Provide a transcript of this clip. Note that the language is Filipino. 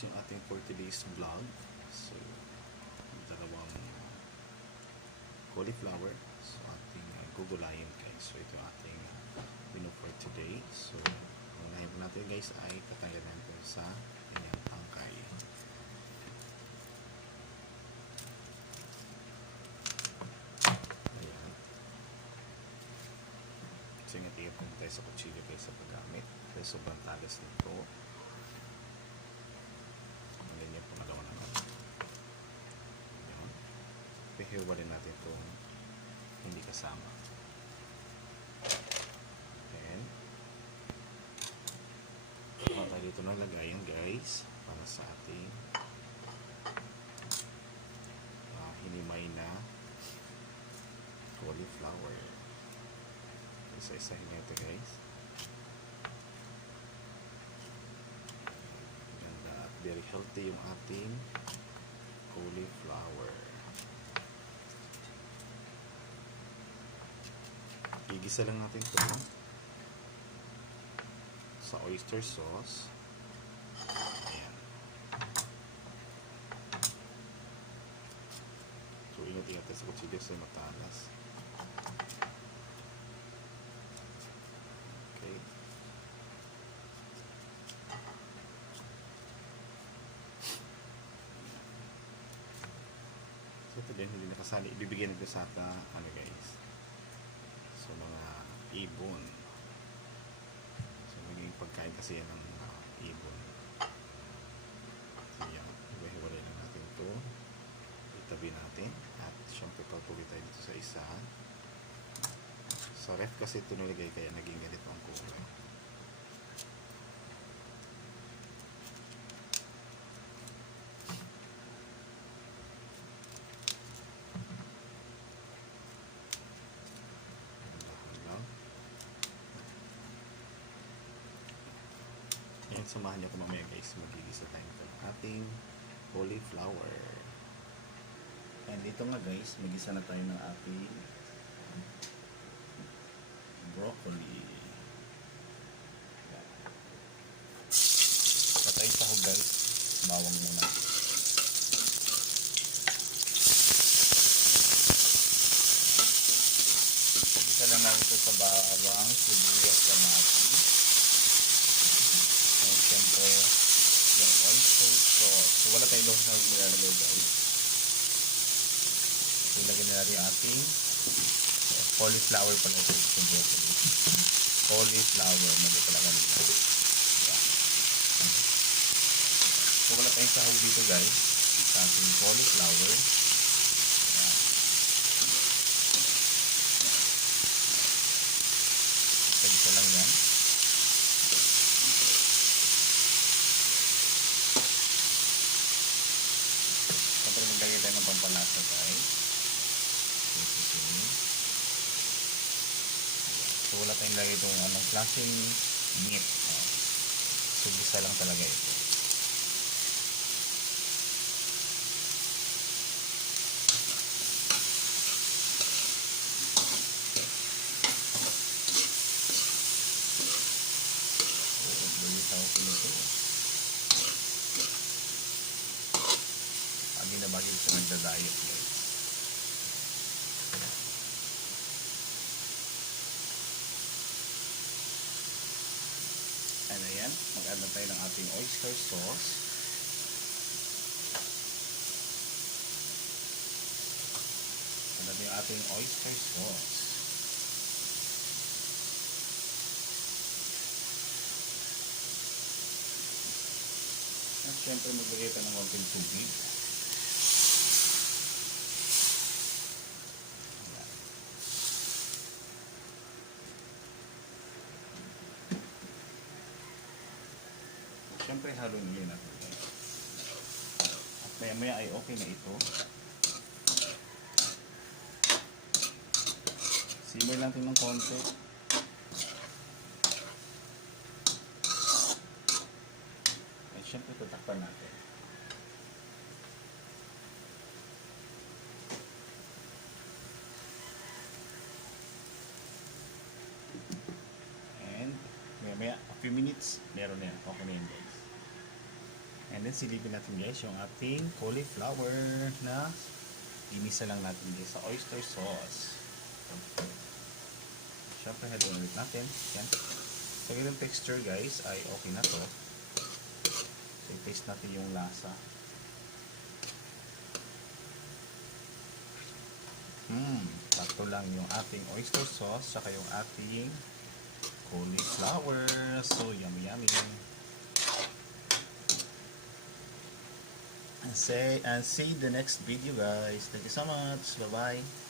guys yung ating for today's vlog. So, dalawang cauliflower. So, ating gugulayin guys. So, ito yung ating menu for today. So, unahin natin guys ay tatanggalin natin sa kanyang tangkay. Ayan. So, ingat-ingat po tayo sa kutsilyo guys sa paggamit. Kaya sobrang talas nito. Ganyan po nagawa naman. Ayan. Pihiwalin natin itong hindi kasama. Then, tayo dito naglagayan guys para sa ating hinimay na cauliflower. Isa-isahin natin guys. Ganda at very healthy yung ating cauliflower. Igisa lang natin ito sa oyster sauce. Ayan. So, ingat-ingat sa kutsilyo kasi matalas. Okay. So, ito din, hindi nakasali. Ibibigyan nito sa ano guys. So, mga ibon. So, magiging pagkain kasi yan ng ibon. So, yan. Iwahiwalay lang natin ito. Itabi natin. At syempre, pagpuli tayo dito sa isa. Sa ref kasi ito nilagay kaya naging ganito ang kulay. Ayan, samahan niyo ko mamaya guys, magigisa tayo ng ating cauliflower. And dito nga guys, magisa na tayo ng ating broccoli. Patayin sa hug guys, bawang muna. Isa lang natin ito sa bawang, sibuyas, kamatis. Siyempre, yung oyster sauce. So, wala tayong doon sa nilalagay guys. So, ilagay na natin yung ating cauliflower pa na ito. Cauliflower. Hindi pala kanina. So, wala tayong sahog dito guys. Sa ating cauliflower. Ayan. Isa lang yan. Siyempre maglagay tayo ng pampalasa guys. So wala tayong lagay itong anong klaseng meat. So gisa lang talaga ito. So balisaw ko nito. Kami na bagay sa nagda-diet guys. And ayan, mag-add na tayo ng ating oyster sauce. Add natin yung ating oyster sauce. At syempre maglagay tayo ng konting tubig. Siyempre haluin nyo natin. At maya-maya ay okay na ito. Simmer lang natin ng konti. At siyempre tatakpan natin. And maya-maya, a few minutes, meron na yan. Okay na yan guys. And And then silipin natin guys yung ating cauliflower na inisa lang natin guys sa oyster sauce. Siyempre haluin ulit natin. Yan. So yung texture guys ay okay na to. So i-taste natin yung lasa. Sakto lang yung ating oyster sauce saka yung ating cauliflower. So yummy yummy. And see the next video guys. Thank you so much. Bye bye.